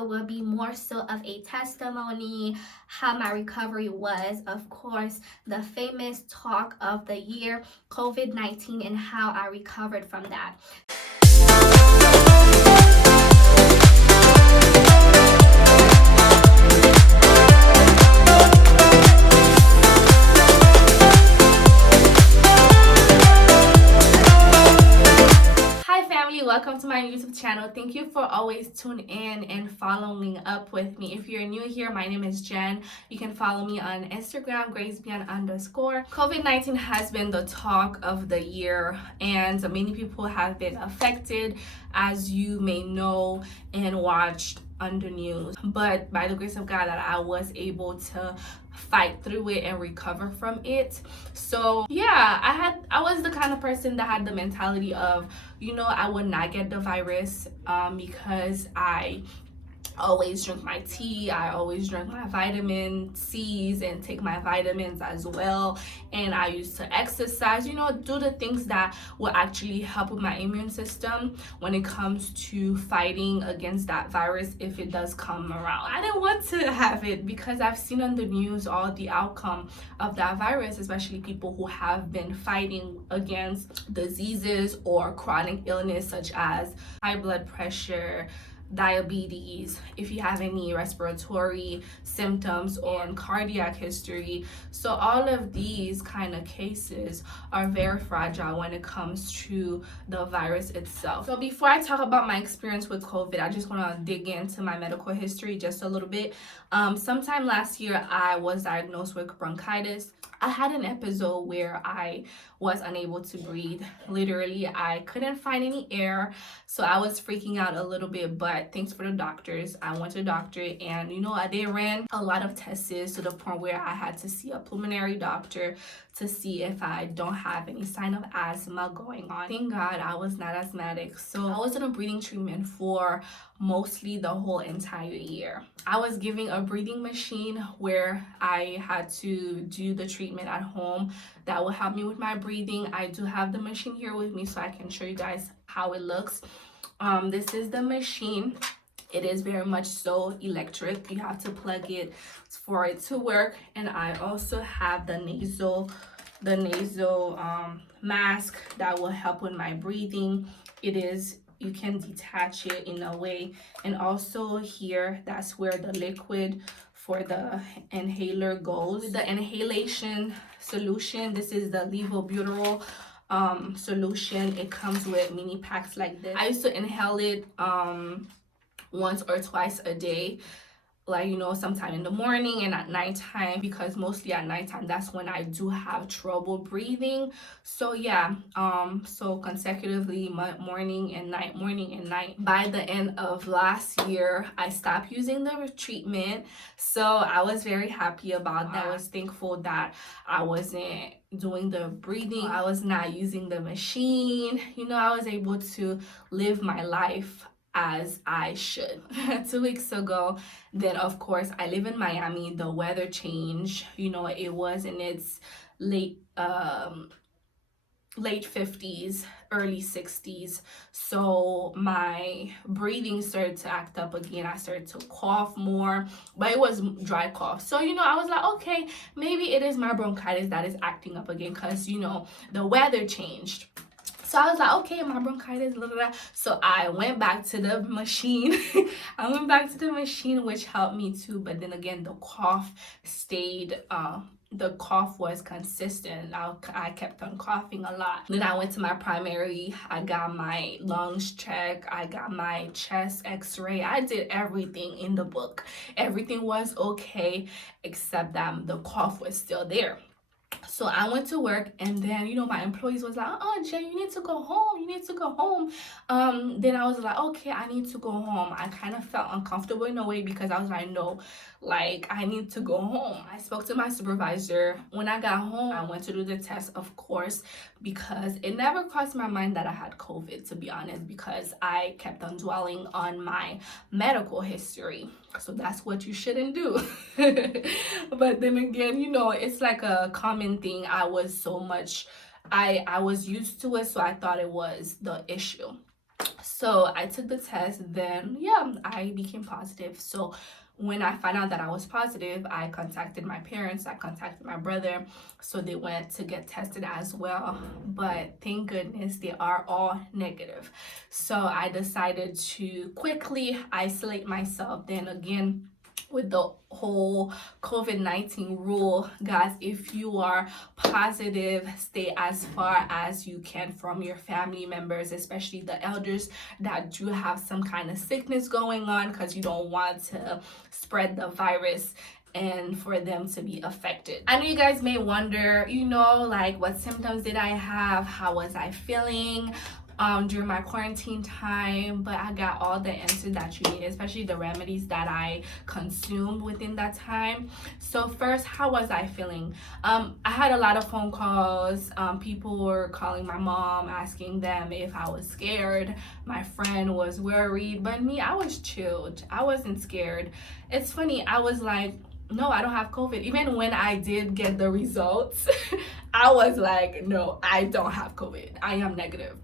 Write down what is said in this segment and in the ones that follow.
video will be more so of a testimony, how my recovery was, of course, the famous talk of the year, COVID-19, and how I recovered from that. Welcome to my YouTube channel. Thank you for always tuning in and following up with me. If you're new here, my name is Jen. You can follow me on Instagram, GraceBeyond_. COVID-19 has been the talk of the year, and many people have been affected, as you may know and watched on the news. But by the grace of God, that I was able to fight through it and recover from it. So yeah, I was the kind of person that had the mentality of, you know, I would not get the virus because I always drink my tea, I always drink my vitamin C's and take my vitamins as well, and I used to exercise, you know, do the things that will actually help with my immune system when it comes to fighting against that virus if it does come around. I didn't want to have it because I've seen on the news all the outcome of that virus, especially people who have been fighting against diseases or chronic illness such as high blood pressure, diabetes, if you have any respiratory symptoms or cardiac history. So all of these kind of cases are very fragile when it comes to the virus itself. So before I talk about my experience with COVID, I just want to dig into my medical history just a little bit. Sometime last year, I was diagnosed with bronchitis. I had an episode where I was unable to breathe. Literally, I couldn't find any air, so I was freaking out a little bit, but thanks for the doctors. I went to the doctor, and you know, they ran a lot of tests to the point where I had to see a pulmonary doctor to see if I don't have any sign of asthma going on. Thank God I was not asthmatic. So I was in a breathing treatment for mostly the whole entire year. I was given a breathing machine where I had to do the treatment at home that will help me with my breathing. I do have the machine here with me so I can show you guys how it looks. This is the machine. It is very much so electric. You have to plug it for it to work. And I also have the nasal mask that will help with my breathing. You can detach it in a way. And also here, that's where the liquid for the inhaler goes. The inhalation solution, this is the levobutyl solution. It comes with mini packs like this. I used to inhale it once or twice a day, like, you know, sometime in the morning and at nighttime, because mostly at nighttime that's when I do have trouble breathing. So yeah, so consecutively morning and night. By the end of last year, I stopped using the treatment, so I was very happy about that. I was thankful that I wasn't doing the breathing, I was not using the machine, you know, I was able to live my life as I should. 2 weeks ago, then of course I live in Miami, the weather changed, you know, it was in its late 50s, early 60s, so my breathing started to act up again. I started to cough more, but it was dry cough. So, you know, I was like, okay, maybe it is my bronchitis that is acting up again, because, you know, the weather changed. So I was like, okay, my bronchitis, blah, blah, blah. So I went back to the machine. Which helped me too. But then again, the cough stayed, the cough was consistent. I kept on coughing a lot. Then I went to my primary. I got my lungs checked. I got my chest x-ray. I did everything in the book. Everything was okay, except that the cough was still there. So I went to work, and then, you know, my employees was like, oh, Jen, you need to go home. Then I was like, okay, I need to go home. I kind of felt uncomfortable in a way, because I was like, no, like, I need to go home. I spoke to my supervisor. When I got home, I went to do the test, of course, because it never crossed my mind that I had COVID, to be honest, because I kept on dwelling on my medical history. So that's what you shouldn't do. But then again, you know, it's like a common thing. I was used to it, so I thought it was the issue. So I took the test, then yeah, I became positive. So when I found out that I was positive, I contacted my parents, I contacted my brother, so they went to get tested as well. But thank goodness they are all negative. So I decided to quickly isolate myself. Then again, with the whole COVID-19 rule, guys, if you are positive, stay as far as you can from your family members, especially the elders that do have some kind of sickness going on, because you don't want to spread the virus and for them to be affected. I know you guys may wonder, like, what symptoms did I have? How was I feeling during my quarantine time? But I got all the answers that you need, especially the remedies that I consumed within that time. So first, how was I feeling? I had a lot of phone calls. People were calling my mom, asking them if I was scared. My friend was worried, but me, I was chilled. I wasn't scared. It's funny, I was like, no, I don't have COVID. Even when I did get the results, I was like, no, I don't have COVID. I am negative.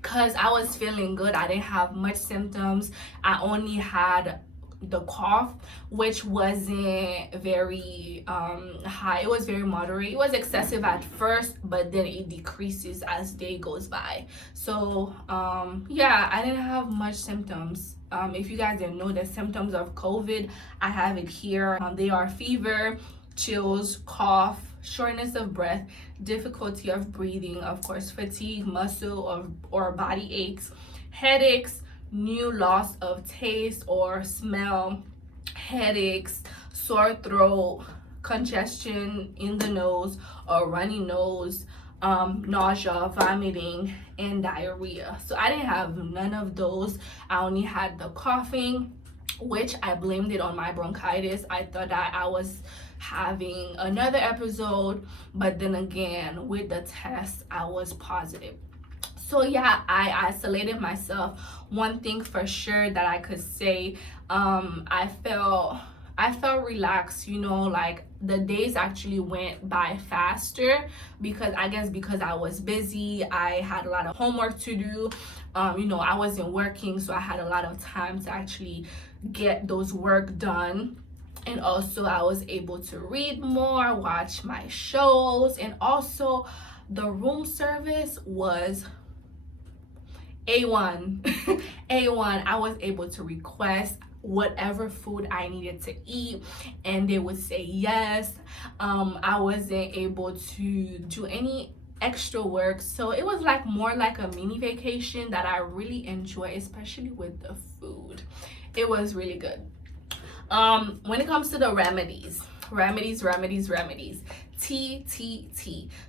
Because I was feeling good. I didn't have much symptoms. I only had the cough, which wasn't very high. It was very moderate. It was excessive at first, but then it decreases as day goes by. So yeah, I didn't have much symptoms. If you guys didn't know the symptoms of COVID, I have it here. They are fever, chills, cough, shortness of breath, difficulty of breathing, of course, fatigue, muscle or body aches, headaches, new loss of taste or smell, headaches, sore throat, congestion in the nose or runny nose, nausea, vomiting, and diarrhea. So I didn't have none of those. I only had the coughing, which I blamed it on my bronchitis. I thought that I was having another episode, but then again, with the test, I was positive. So yeah, I isolated myself. One thing for sure that I could say, I felt relaxed, like the days actually went by faster because I was busy. I had a lot of homework to do. I wasn't working, so I had a lot of time to actually get those work done. And also I was able to read more, watch my shows, and also the room service was A1. A1. I was able to request whatever food I needed to eat and they would say yes. I wasn't able to do any extra work, so it was like more like a mini vacation that I really enjoy, especially with the food. It was really good. When it comes to the remedies, tea.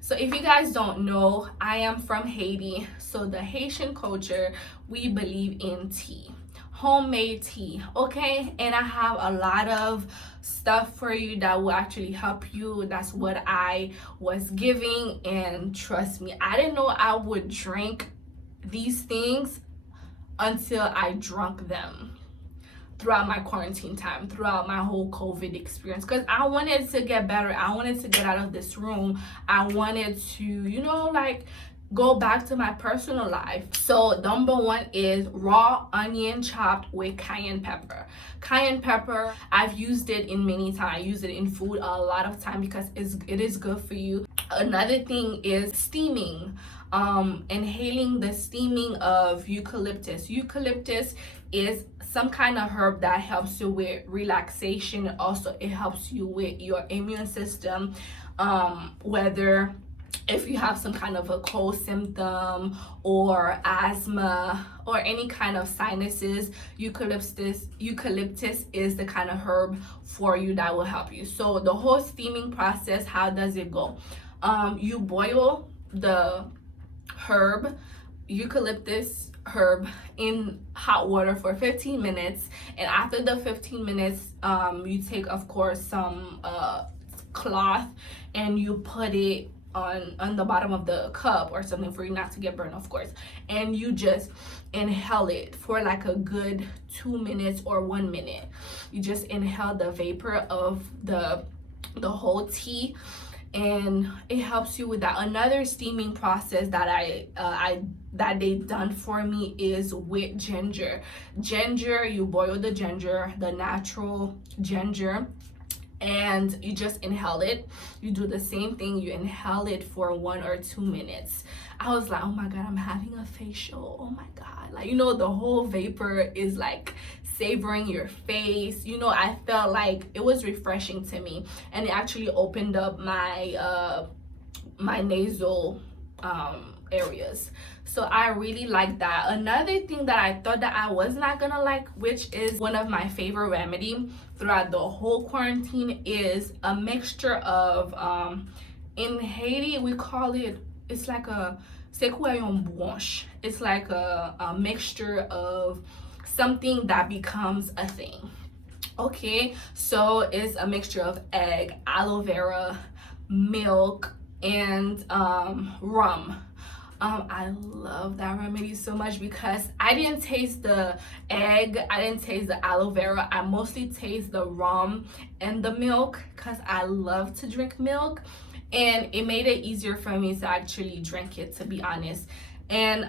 So if you guys don't know, I am from Haiti. So the Haitian culture, we believe in tea, homemade tea, okay? And I have a lot of stuff for you that will actually help you. That's what I was giving, and trust me, I didn't know I would drink these things until I drank them throughout my quarantine time, throughout my whole COVID experience, because I wanted to get better. I wanted to get out of this room. I wanted to, like, go back to my personal life. So number one is raw onion chopped with cayenne pepper. Cayenne pepper, I've used it in many times. I use it in food a lot of time because it is good for you. Another thing is steaming. Inhaling the steaming of eucalyptus. Eucalyptus is some kind of herb that helps you with relaxation. Also, it helps you with your immune system, whether if you have some kind of a cold symptom or asthma or any kind of sinuses, eucalyptus is the kind of herb for you that will help you. So the whole steaming process, how does it go? You boil the eucalyptus herb in hot water for 15 minutes, and after the 15 minutes you take, of course, some cloth and you put it on the bottom of the cup or something for you not to get burned, of course, and you just inhale it for like a good 2 minutes or 1 minute. You just inhale the vapor of the whole tea, and it helps you with that. Another steaming process that that they done for me is with ginger. Ginger, you boil the ginger, the natural ginger, and you just inhale it. You do the same thing, you inhale it for 1 or 2 minutes. I was like, oh my god, I'm having a facial. Oh my god, like, you know, the whole vapor is like savoring your face. You know, I felt like it was refreshing to me, and it actually opened up my my nasal areas. So I really like that. Another thing that I thought that I was not gonna like, which is one of my favorite remedy throughout the whole quarantine, is a mixture of in Haiti we call it, it's like a sequoia blanche. It's like a mixture of something that becomes a thing. Okay, so it's a mixture of egg, aloe vera, milk, and rum. I love that remedy so much because I didn't taste the egg, I didn't taste the aloe vera. I mostly taste the rum and the milk because I love to drink milk, and it made it easier for me to actually drink it, to be honest. And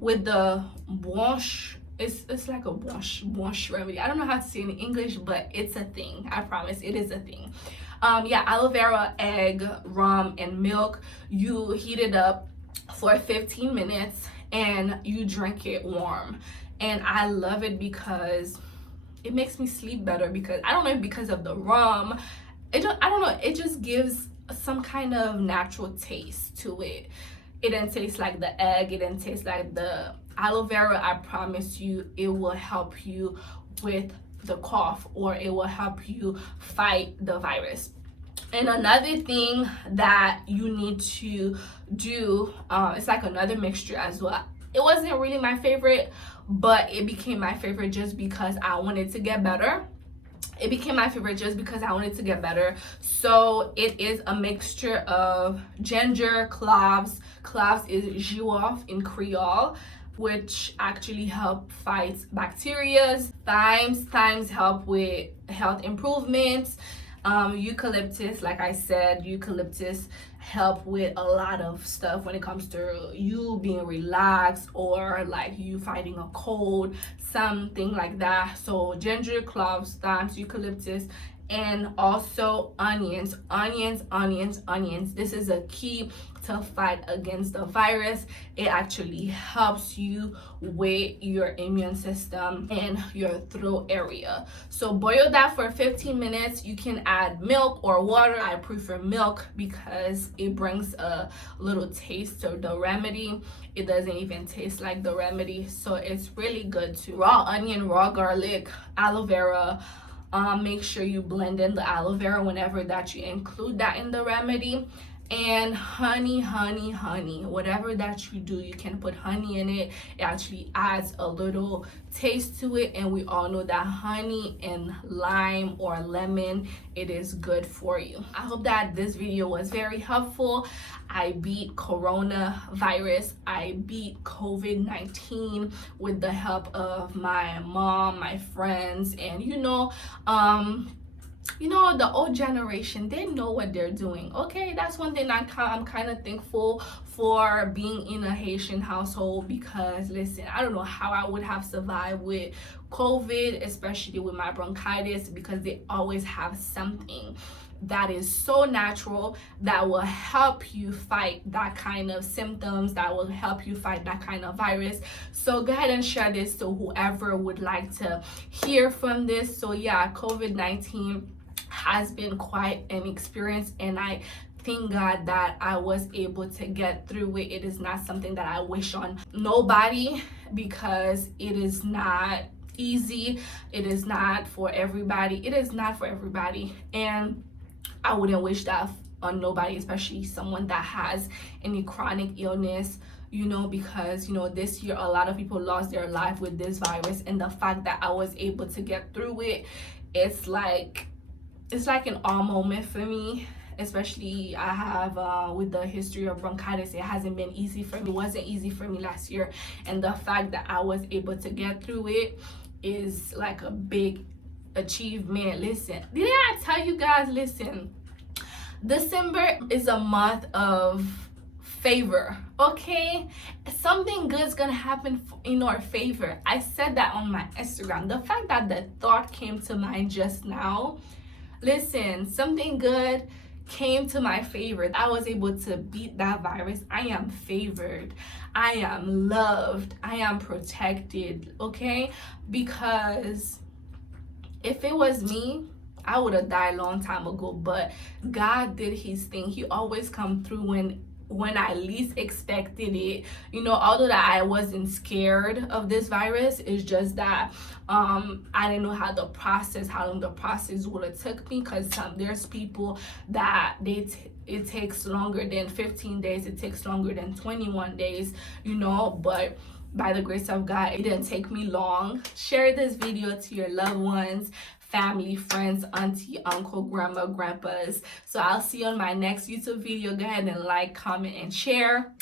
with the blanche, it's like a blanche remedy. I don't know how to say it in English, but it's a thing. I promise, it is a thing. Yeah, aloe vera, egg, rum, and milk. You heat it up for 15 minutes and you drink it warm, and I love it because it makes me sleep better. Because I don't know if because of the rum, I don't know, it just gives some kind of natural taste to it. It didn't taste like the egg, it didn't taste like the aloe vera. I promise you it will help you with the cough, or it will help you fight the virus. And another thing that you need to do, it's like another mixture as well. It wasn't really my favorite, but it became my favorite just because I wanted to get better. It became my favorite just because I wanted to get better. So it is a mixture of ginger, cloves. Cloves is jouaf in Creole, which actually help fight bacteria. Thymes help with health improvements. Eucalyptus, like I said, eucalyptus help with a lot of stuff when it comes to you being relaxed, or like you fighting a cold, something like that. So ginger, cloves, thymes, eucalyptus, and also onions. This is a key to fight against the virus. It actually helps you with your immune system and your throat area. So boil that for 15 minutes. You can add milk or water. I prefer milk because it brings a little taste to the remedy. It doesn't even taste like the remedy, so it's really good too. Raw onion, raw garlic, aloe vera. Make sure you blend in the aloe vera whenever that you include that in the remedy. And honey, whatever that you do, you can put honey in it. It actually adds a little taste to it, and we all know that honey and lime or lemon, it is good for you. I hope that this video was very helpful. I beat coronavirus, I beat COVID-19 with the help of my mom, my friends, and the old generation, they know what they're doing. Okay, that's one thing I'm kind of thankful for being in a Haitian household, because listen, I don't know how I would have survived with COVID, especially with my bronchitis, because they always have something that is so natural that will help you fight that kind of symptoms, that will help you fight that kind of virus. So go ahead and share this to whoever would like to hear from this. So yeah, COVID-19 has been quite an experience, and I thank God that I was able to get through it. It is not something that I wish on nobody, because it is not easy. It is not for everybody. And I wouldn't wish that on nobody, especially someone that has any chronic illness, because this year a lot of people lost their life with this virus, and the fact that I was able to get through it, it's like an awe moment for me. Especially I have with the history of bronchitis, it hasn't been easy for me. It wasn't easy for me last year, and the fact that I was able to get through it is like a big achievement. Listen, didn't I tell you guys, listen, December is a month of favor, okay? Something good's gonna happen in our favor. I said that on my Instagram. The fact that the thought came to mind just now, listen, something good came to my favor. I was able to beat that virus. I am favored. I am loved. I am protected, okay? Because if it was me, I would have died a long time ago. But God did his thing. He always come through when I least expected it. You know, although that I wasn't scared of this virus, it's just that I didn't know how long the process would have took me, because there's people that it takes longer than 15 days, it takes longer than 21 days, you know. But by the grace of God, it didn't take me long. Share this video to your loved ones, family, friends, auntie, uncle, grandma, grandpas. So I'll see you on my next YouTube video. Go ahead and like, comment, and share.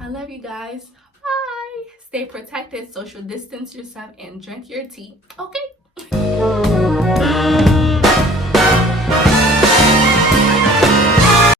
I love you guys. Bye. Stay protected, social distance yourself, and drink your tea. Okay?